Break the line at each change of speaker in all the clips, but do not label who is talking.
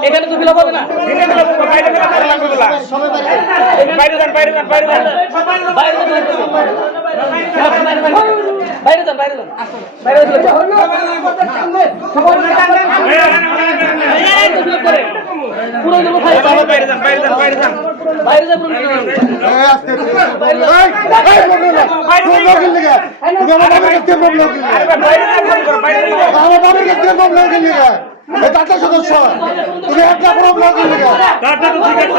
এখানে তো ফিল হবে না বাইরে যান বাইরে যান। বাইরে যান। বাইরে যান বাইরে যান বাইরে যান বাইরে যান পুরো দেবো খাই বাইরে যান বাইরে যান বাইরে যান বাইরে যান
সদস্য তুমি একটা প্রবলেম
কার্ডটা তো ঠিক আছে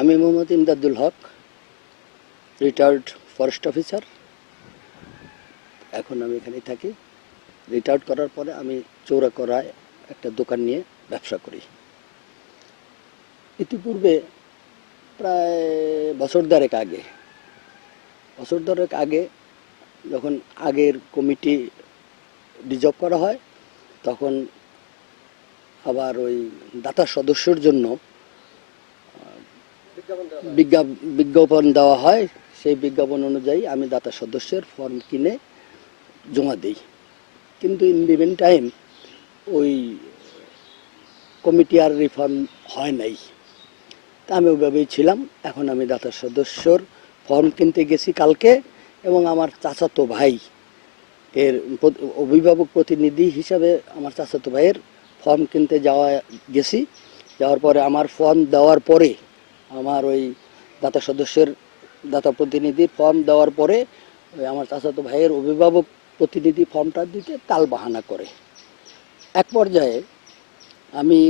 আমি Mohammad Imdadul Haque retired forest officer এখন আমি এখানে থাকি। রিটায়ার্ড করার পরে আমি চৌরা চৌরাকড়ায় একটা দোকান নিয়ে ব্যবসা করি। ইতিপূর্বে প্রায় বছর দেড়েক আগে, বছর দেড়েক আগে যখন আগের কমিটি ডিজব করা হয়, তখন আবার ওই দাতা সদস্যর জন্য বিজ্ঞা- বিজ্ঞাপন দেওয়া হয়। সেই বিজ্ঞাপন অনুযায়ী আমি দাতা সদস্যের ফর্ম কিনে জমা দিই। কিন্তু ইন দিবেন টাইম ওই কমিটি আর রিফর্ম হয় নাই। তা আমি ওইভাবেই ছিলাম। এখন আমি দাতা সদস্যর ফর্ম কিনতে গেছি কালকে এবং আমার চাচাতো ভাই এর অভিভাবক প্রতিনিধি হিসাবে আমার চাচাতো ভাইয়ের ফর্ম কিনতে যাওয়া, গেছি। যাওয়ার পরে আমার ফর্ম দেওয়ার পরে আমার ওই দাতা সদস্যের, দাতা প্রতিনিধির ফর্ম দেওয়ার পরে ওই আমার চাচাতো ভাইয়ের অভিভাবক প্রতিনিধি ফর্মটা দিতে তাল বাহানা করে। এক পর্যায়ে আমি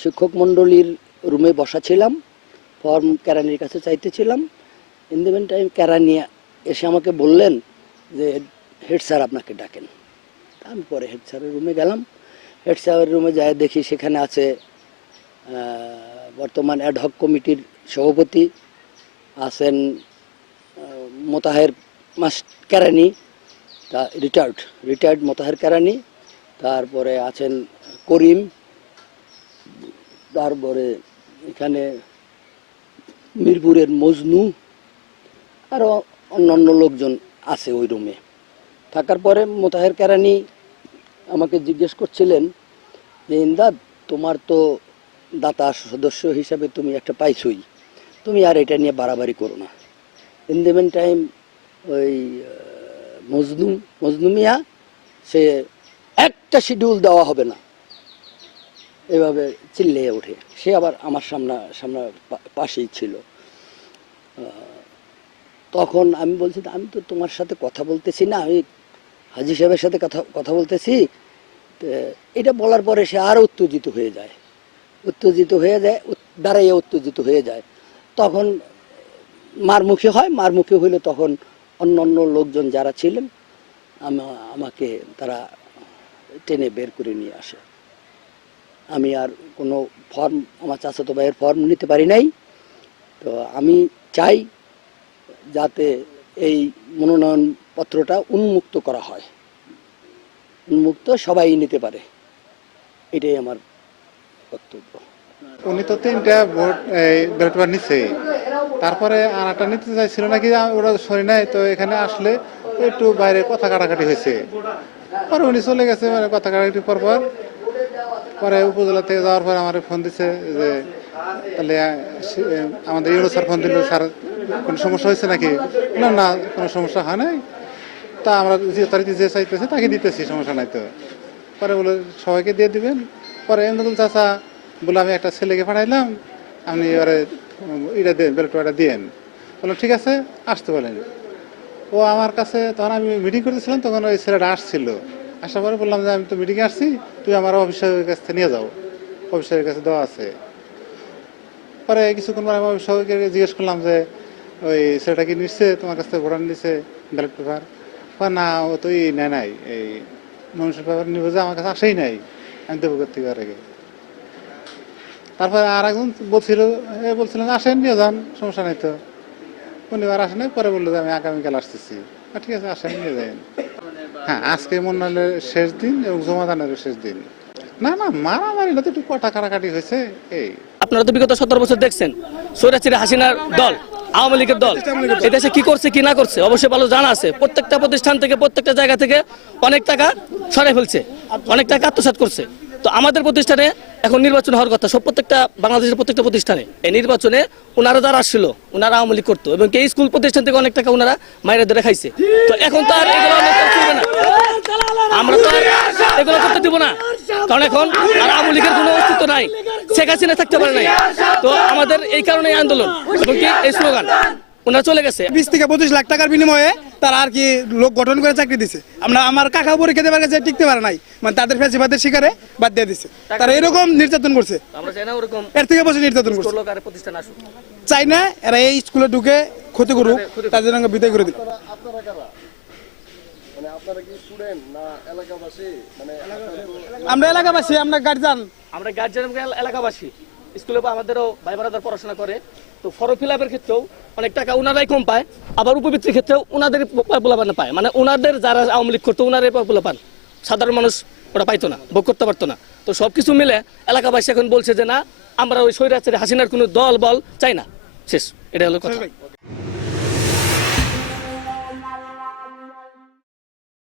শিক্ষক মণ্ডলীর রুমে বসা ছিলাম ফর্ম কেরানির কাছে চাইতেছিলাম ইন দ্য মেন টাইম কেরানি এসে আমাকে বললেন যে হেড স্যার আপনাকে ডাকেন। আমি পরে হেড স্যারের রুমে গেলাম। হেড স্যারের রুমে যায় দেখি সেখানে আছে বর্তমান অ্যাডহক কমিটির সভাপতি, আছেন মোতাহের মাস কেরানি, তা রিটায়ার্ড রিটায়ার্ড মোতাহের কেরানি, তারপরে আছেন করিম, তারপরে এখানে মিরপুরের মজনু আরও অন্যান্য লোকজন আছে ওই রুমে। থাকার পরে মোতাহের কেরানি আমাকে জিজ্ঞেস করছিলেন যে ইন্দাদ তোমার তো দাতা সদস্য হিসাবে তুমি একটা পাইছই। তুমি আর এটা নিয়ে বাড়াবাড়ি করো না। ইন দ্য মেন টাইম ওই মজনু মজনু মিয়া, সে একটা শিডিউল দেওয়া হবে না। এভাবে চিল্লিয়ে ওঠে। সে আবার আমার সামনা সামনা পাশেই ছিল। তখন আমি বলছি, আমি তো তোমার সাথে কথা বলতেছি না, আমি হাজি সাহেবের সাথে কথা কথা বলতেছি। এটা বলার পরে সে আরও উত্তেজিত হয়ে যায়। উত্তেজিত হয়ে যায় দাঁড়াইয়ে উত্তেজিত হয়ে যায়। তখন মারমুখী হয় মারমুখী হইলে তখন অন্য অন্য লোকজন যারা ছিলেন আমাকে তারা টেনে বের করে নিয়ে আসে। আমি আর কোনো ফর্ম আমার চাচাতো ভাইয়ের ফর্ম নিতে পারি নাই। তো আমি চাই যাতে এই মনোনয়ন পত্রটা উন্মুক্ত করা হয়। উন্মুক্ত সবাই নিতে পারে। এটাই আমার বক্তব্য।
উনি তো তিনটা ভোট, এই ব্যালট পেপার নিচ্ছে তারপরে আর একটা নিতে চাইছিল নাকি, ওরা সরি নাই, তো এখানে আসলে একটু বাইরে কথা কাটাকাটি হয়েছে। পরে উনি চলে গেছে মানে কথা কাটাকাটি পর পর। পরে উপজেলা থেকে যাওয়ার পর আমার ফোন দিছে যে, তাহলে, আমাদের ইউনো স্যার ফোন দিল, স্যার, কোনো সমস্যা হয়েছে নাকি? বললাম না, কোনো সমস্যা হয় নাই। তা আমরা যে তারিখে যে চাইতেছে, তাকে দিতেছি, সমস্যা নাই তো। পরে বলে, সবাইকে দিয়ে দিবেন। পরে এমদাদুল চাচা বলে, আমি একটা ছেলেকে পাঠাইলাম, আপনি এবারে, এটা দেন ব্যালট পেপারটা দিয়েন। বললাম ঠিক আছে, আসতে বলেন। ও আমার কাছে, তখন আমি মিটিং করতেছিলাম, তখন ওই ছেলেটা আসছিল। আসার পরে বললাম যে আমি তো মিটিংয়ে আসছি তুই আমার অফিসারের কাছে নিয়ে যাও। অফিসারের কাছে দেওয়া আছে। পরে কিছুক্ষণ পরে আমি অফিসারকে জিজ্ঞেস করলাম যে, ওই ছেলেটা কি নিচ্ছে? তোমার কাছ থেকে ভোটার নিচ্ছে ব্যালট পেপার বা না, ও তো এই নেয় নাই। এই নমিনেশন পেপার নিবে যে আমার কাছে আসেই নাই। আমি দেবো থেকে আগে তারপরে আর একজন বলছিল, এ বলছিলেন, আসেন, নিয়ে যান, সমস্যা নাই তো। উনি আর আসেন পরে বলল যে, আমি আগামীকাল আসতেছি। ঠিক আছে, আসেন, নিয়ে যান হ্যাঁ আজকে মন্নালের শেষ দিন এবং শেষ দিন। না না, মারামারি না, তো একটু কটা কাটাকাটি হয়েছে, এই।
আপনারা তো বিগত সতেরো বছর দেখছেন সৈরাচির হাসিনার দল, আওয়ামী লীগের দল। কি করছে, কি না করছে, অবশ্যই ভালো জানা আছে। প্রত্যেকটা প্রতিষ্ঠান থেকে, প্রত্যেকটা জায়গা থেকে অনেক টাকা সরাই ফেলছে, অনেক টাকা আত্মসাত করছে। তো আমাদের প্রতিষ্ঠানে এখন নির্বাচন হওয়ার কথা, সব প্রত্যেকটা বাংলাদেশের প্রত্যেকটা প্রতিষ্ঠানে। এই নির্বাচনে ওনারা যারা আসছিল ওনারা আওয়ামী লীগ করতো, এবং এই স্কুল প্রতিষ্ঠান থেকে অনেক টাকা ওনারা মায়েরা ধরে খাইছে। তো এখন তো আমরা তো এগুলো করতে দিব না। কারণ এখন আর আওয়ামী লীগের কোনো অস্তিত্ব নাই। শেখ হাসিনা থাকতে পারে নাই। তো আমাদের এই কারণে আন্দোলন। এবং কি এই স্লোগান ওনারা চলে গেছে।
বিশ থেকে পঁচিশ লাখ টাকার বিনিময়ে তারা আর কি লোক গঠন করে চাকরি দিছে। আমরা আমার কাকা পরীক্ষা দেবার কাছে টিকতে পারে নাই মানে তাদের ফেসিবাদের শিকারে বাদ দিয়ে দিছে। তারা এরকম নির্যাতন করছে।
আমরা চাই না ওরকম
এর থেকে বছর নির্যাতন করছে। চাই না এরা এই স্কুলে ঢুকে ক্ষতি করুক তাদের জন্য বিদায় করে দিল আমরা এলাকাবাসী আমরা গার্জিয়ান
আমরা গার্জিয়ান এলাকাবাসী। স্কুলে বা আমাদেরও ভাই বোনাদের পড়াশোনা করে, তো ফর্ম ফিল আপের ক্ষেত্রেও অনেক টাকা ওনারাই কম পায়, আবার উপবৃত্তির ক্ষেত্রেও ওনাদের পোলাপান পায়। মানে ওনাদের যারা আওয়ামী লীগ করতো ওনারাই পোলাপান সাধারণ মানুষ ওটা পাইতো না, ভোগ করতে পারতো না। তো সব কিছু মিলে এলাকাবাসী এখন বলছে যে, না, আমরা ওই স্বৈরাচারী হাসিনার কোনো দল, বল চাই না। শেষ, এটা হলো কথা।